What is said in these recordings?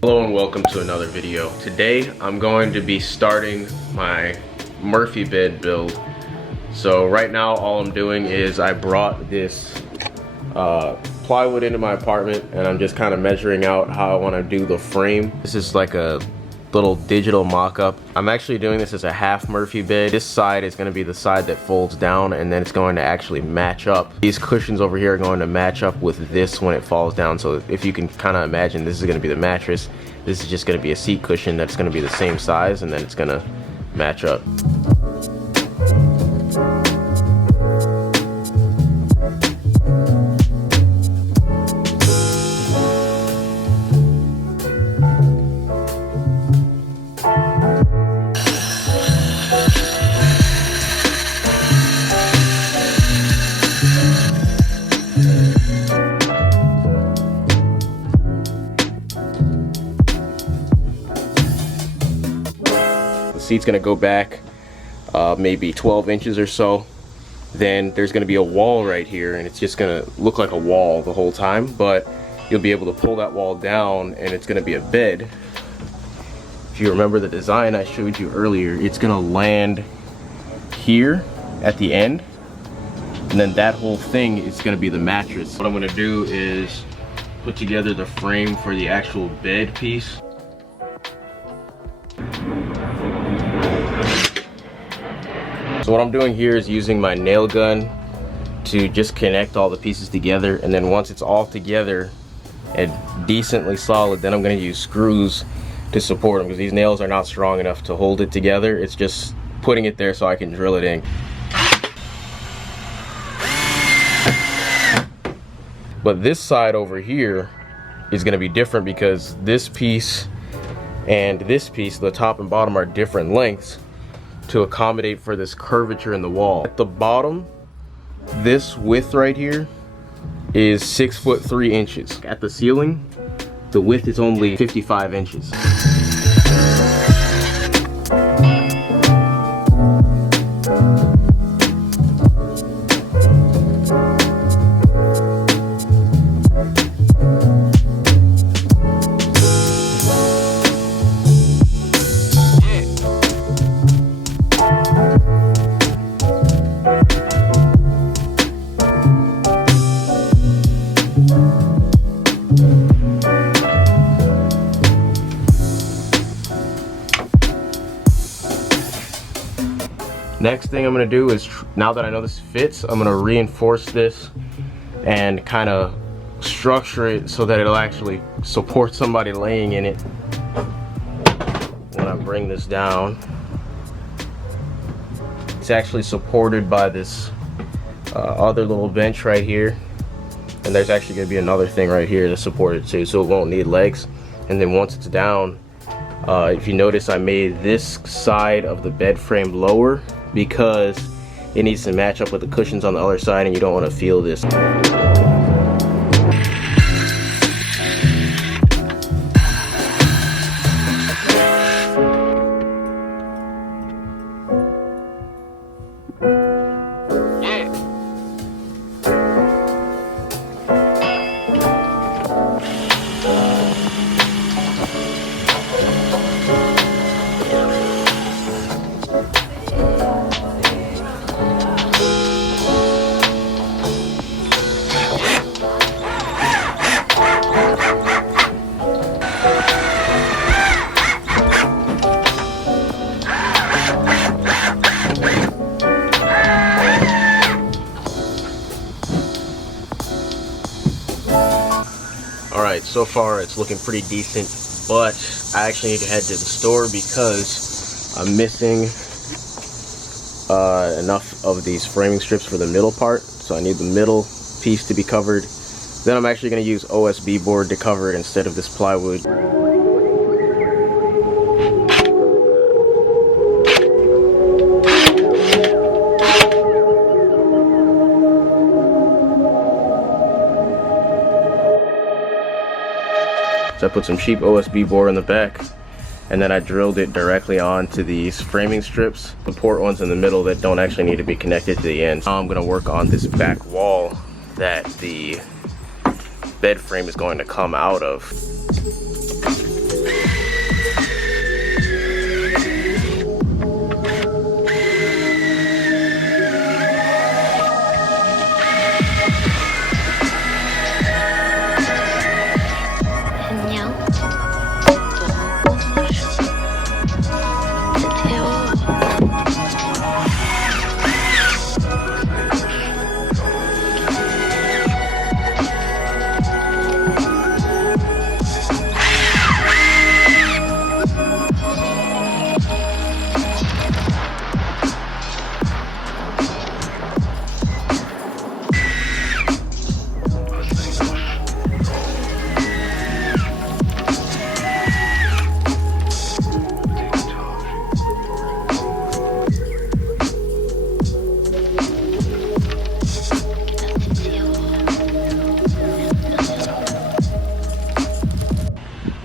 Hello and welcome to another video. Today I'm going to be starting my Murphy bed build. So right now all I'm doing is I brought this plywood into my apartment and I'm just kind of measuring out how I want to do the frame. This is like a little digital mock-up. I'm actually doing this as a half Murphy bed. This side is going to be the side that folds down, and then it's going to actually match up. These cushions over here are going to match up with this when it falls down. So if you can kind of imagine, this is going to be the mattress. This is just going to be a seat cushion that's going to be the same size, and then it's going to match up. Seat's gonna go back maybe 12 inches or so. Then there's gonna be a wall right here, and it's just gonna look like a wall the whole time, but you'll be able to pull that wall down and it's gonna be a bed. If you remember the design I showed you earlier, it's gonna land here at the end, and then that whole thing is gonna be the mattress. What I'm gonna do is put together the frame for the actual bed piece. So what I'm doing here is using my nail gun to just connect all the pieces together, and then once it's all together and decently solid, then I'm going to use screws to support them, because these nails are not strong enough to hold it together. It's just putting it there so I can drill it in. But this side over here is going to be different, because this piece and this piece, the top and bottom, are different lengths to accommodate for this curvature in the wall. At the bottom, this width right here is 6'3". At the ceiling, the width is only 55 inches. Next thing I'm going to do is, now that I know this fits, I'm going to reinforce this and kind of structure it so that it'll actually support somebody laying in it when I bring this down. It's actually supported by this other little bench right here, and there's actually going to be another thing right here to support it too, so it won't need legs. And then once it's down, if you notice, I made this side of the bed frame lower because it needs to match up with the cushions on the other side, and you don't want to feel this. Alright, so far it's looking pretty decent, but I actually need to head to the store because I'm missing enough of these framing strips for the middle part, so I need the middle piece to be covered. Then I'm actually going to use OSB board to cover it instead of this plywood. So I put some cheap OSB board in the back, and then I drilled it directly onto these framing strips, support ones in the middle that don't actually need to be connected to the ends. Now I'm going to work on this back wall that the bed frame is going to come out of.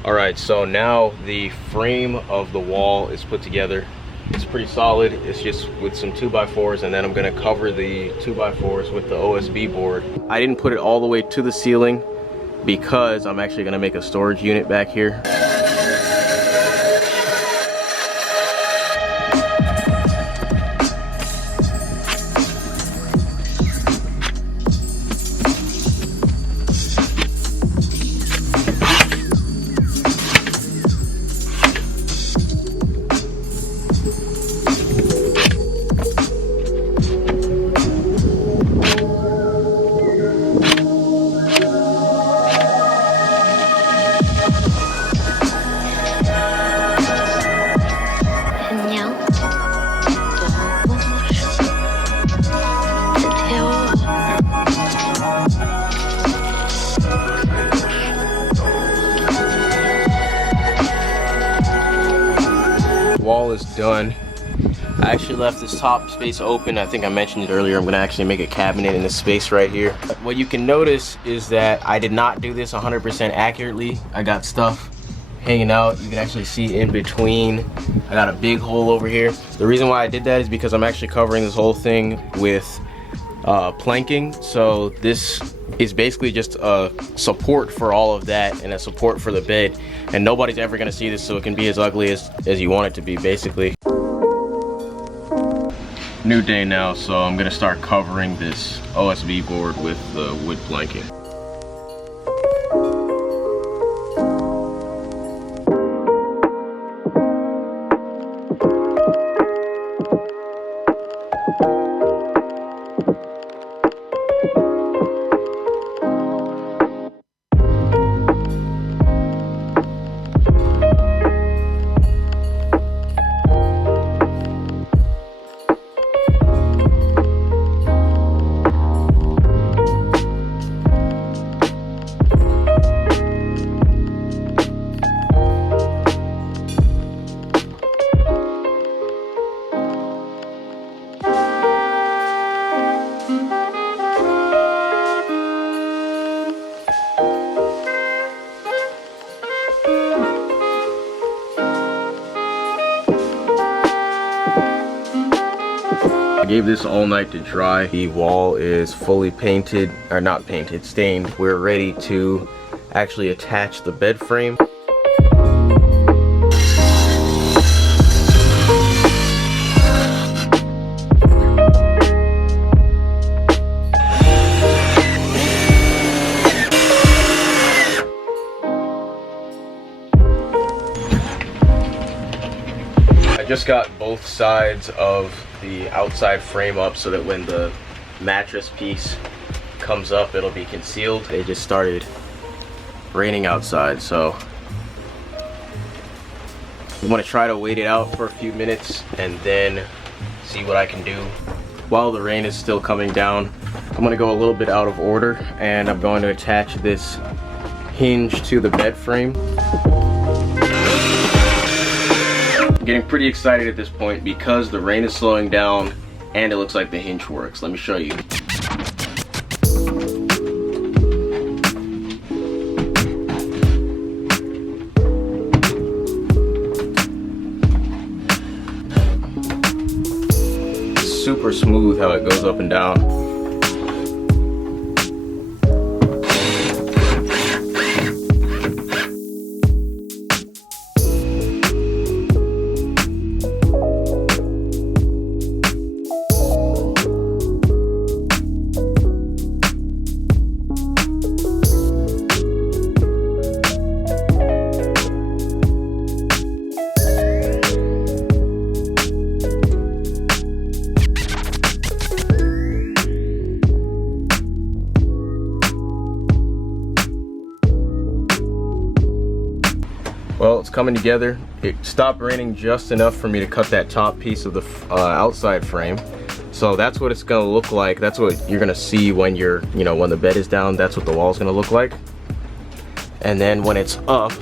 All right, so now the frame of the wall is put together. It's pretty solid. It's just with some 2x4s, and then I'm gonna cover the 2x4s with the OSB board. I didn't put it all the way to the ceiling because I'm actually gonna make a storage unit back here. Wall is done. I actually left this top space open. I think I mentioned it earlier. I'm gonna actually make a cabinet in this space right here. What you can notice is that I did not do this 100% accurately. I got stuff hanging out. You can actually see in between. I got a big hole over here. The reason why I did that is because I'm actually covering this whole thing with planking. So this is basically just a support for all of that and a support for the bed, and nobody's ever gonna see this, so it can be as ugly as you want it to be, basically. New day now, so I'm gonna start covering this OSB board with the wood planking. I gave this all night to dry. The wall is fully painted, or not painted, stained. We're ready to actually attach the bed frame. I just got both sides of the outside frame up so that when the mattress piece comes up, it'll be concealed. It just started raining outside, so I'm gonna try to wait it out for a few minutes and then see what I can do. While the rain is still coming down, I'm gonna go a little bit out of order, and I'm going to attach this hinge to the bed frame. I'm getting pretty excited at this point because the rain is slowing down and it looks like the hinge works. Let me show you. Super smooth how it goes up and down. Well, it's coming together. It stopped raining just enough for me to cut that top piece of the outside frame. So that's what it's gonna look like. That's what you're gonna see when when the bed is down. That's what the wall's gonna look like. And then when it's up,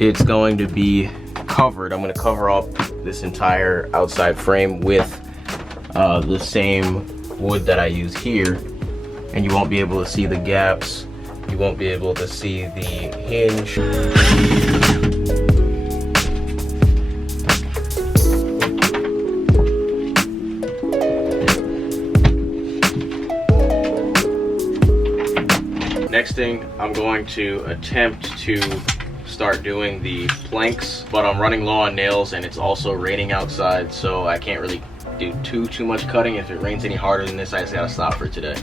it's going to be covered. I'm gonna cover up this entire outside frame with the same wood that I use here, and you won't be able to see the gaps you won't be able to see the hinge. Next thing, I'm going to attempt to start doing the planks, but I'm running low on nails and it's also raining outside, so I can't really do too much cutting. If it rains any harder than this, I just gotta stop for today.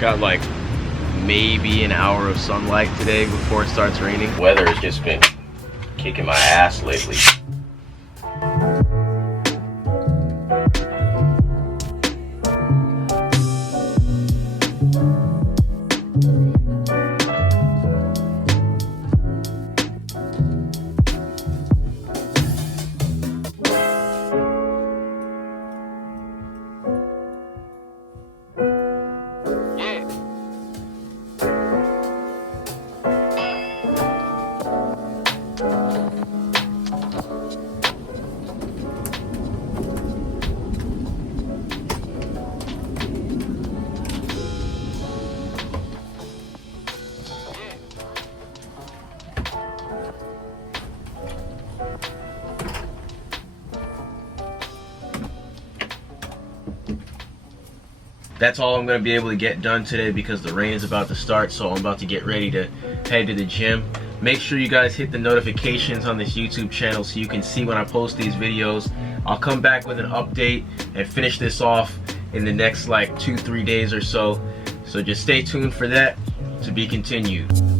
Got like maybe an hour of sunlight today before it starts raining. Weather has just been kicking my ass lately. That's all I'm going to be able to get done today because the rain is about to start, so I'm about to get ready to head to the gym. Make sure you guys hit the notifications on this YouTube channel so you can see when I post these videos. I'll come back with an update and finish this off in the next like 2-3 days or so. So just stay tuned for that. To be continued.